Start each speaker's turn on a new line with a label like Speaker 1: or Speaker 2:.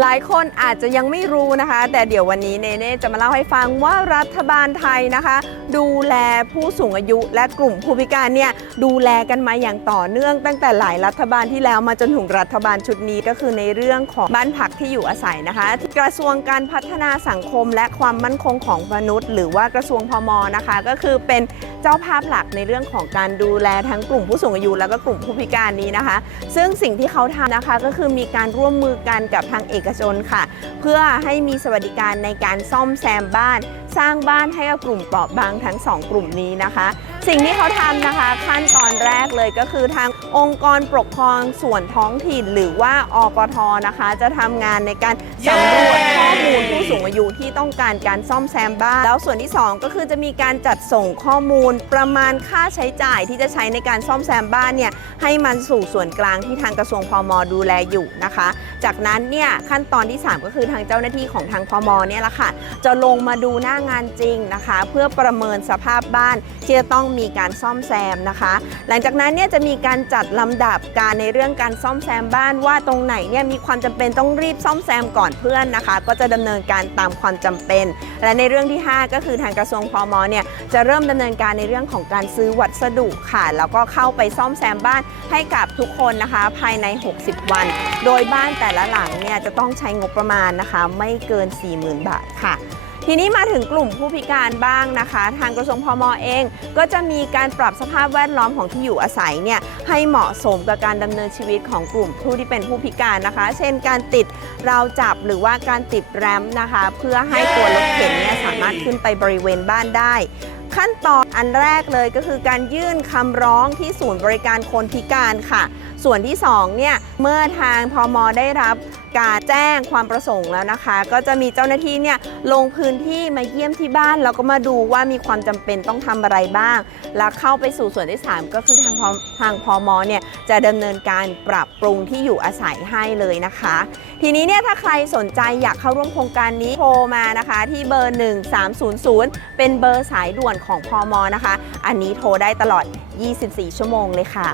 Speaker 1: หลายคนอาจจะยังไม่รู้นะคะ แต่เดี๋ยววันนี้เนเน่จะมาเล่าให้ฟังว่ารัฐบาลไทยนะคะ ดูแลผู้สูงอายุและกลุ่มผู้พิการเนี่ยดูแลกันมาอย่างต่อเนื่อง ตั้งแต่หลายรัฐบาลที่แล้วมาจนถึงรัฐบาลชุดนี้ก็คือในเรื่องของบ้านพักที่อยู่อาศัยนะคะที่กระทรวงการพัฒนาสังคมและความมั่นคงของมนุษย์ หรือว่ากระทรวงพมนะคะ ก็คือเป็น เจ้าภาพหลักในเรื่องของการดูแลทั้งกลุ่มผู้สูงอายุแล้วก็กลุ่มผู้พิการนี้นะคะ ซึ่งสิ่งที่เขาทำนะคะก็คือมีการร่วมมือกันกับทางเอกชนค่ะ เพื่อให้มีสวัสดิการในการซ่อมแซมบ้าน สร้างบ้านให้กับกลุ่มเปราะบางทั้งสองกลุ่มนี้นะคะ สิ่งที่เขาทำนะคะ ขั้นตอนแรกเลยก็คือทางองค์กรปกครองส่วนท้องถิ่นหรือว่าอกทนะคะ จะทำงานในการสำรวจ ข้อมูลผู้สูงอายุที่ต้องการการซ่อมแซมบ้าน แล้วส่วนที่สองก็คือจะมีการจัดส่งข้อมูลประมาณค่าใช้จ่ายที่จะใช้ในการซ่อมแซมบ้านเนี่ยให้มันสู่ส่วนกลางที่ทางกระทรวงพมดูแลอยู่นะคะ จากนั้นเนี่ยขั้นตอนที่ 3 ก็คือทางเจ้าหน้าที่ของทางพมเนี่ยแหละค่ะ จะลงมาดูหน้างานจริงนะคะ เพื่อประเมินสภาพบ้านที่จะต้องมีการซ่อมแซมนะคะ หลังจากนั้นเนี่ยจะมีการจัดลำดับการในเรื่องการซ่อมแซมบ้านว่าตรงไหนเนี่ยมีความจำเป็นต้องรีบซ่อมแซมก่อนเพื่อนนะคะ ก็จะดำเนินการตามความจำเป็น และในเรื่องที่ 5 ก็คือทางกระทรวงพมเนี่ยจะเริ่มดำเนินการในเรื่องของการซื้อวัสดุค่ะ แล้วก็เข้าไปซ่อมแซมบ้านให้กับทุกคนนะคะ ภายใน 60 วัน โดยบ้านแต่ละหลังเนี่ยจะต้องใช้งบประมาณนะคะ ไม่เกิน 40,000 บาทค่ะ ทีนี้มาถึงกลุ่มผู้พิการบ้างนะคะ ทางกระทรวงพมเอง ก็จะมีการปรับสภาพแวดล้อมของที่อยู่อาศัยเนี่ยให้เหมาะสมกับการดำเนินชีวิตของกลุ่มผู้ที่เป็นผู้พิการนะคะ เช่น การติดราวจับหรือว่าการติดแรมนะคะ เพื่อให้ตัวรถเข็นเนี่ยสามารถขึ้นไปบริเวณบ้านได้ขั้นตอนอันแรกเลยก็คือการยื่นคำร้องที่ศูนย์บริการคนพิการค่ะ ส่วนที่2เนี่ยเมื่อทางพมได้รับ การแจ้งความประสงค์แล้วนะคะ ก็จะมีเจ้าหน้าที่เนี่ยลงพื้นที่มาเยี่ยมที่บ้านแล้วก็มาดูว่ามีความจำเป็นต้องทำอะไรบ้าง แล้วเข้าไปสู่ส่วนที่ 3 ก็คือทางพทางพมเนี่ยจะดำเนินการปรับปรุงที่อยู่อาศัยให้เลยนะคะ ทีนี้เนี่ยถ้าใครสนใจอยากเข้าร่วมโครงการนี้โทรมานะคะที่เบอร์ 1300 เป็นเบอร์สายด่วนของพมนะคะ อันนี้โทรได้ตลอด 24 ชั่วโมงเลยค่ะ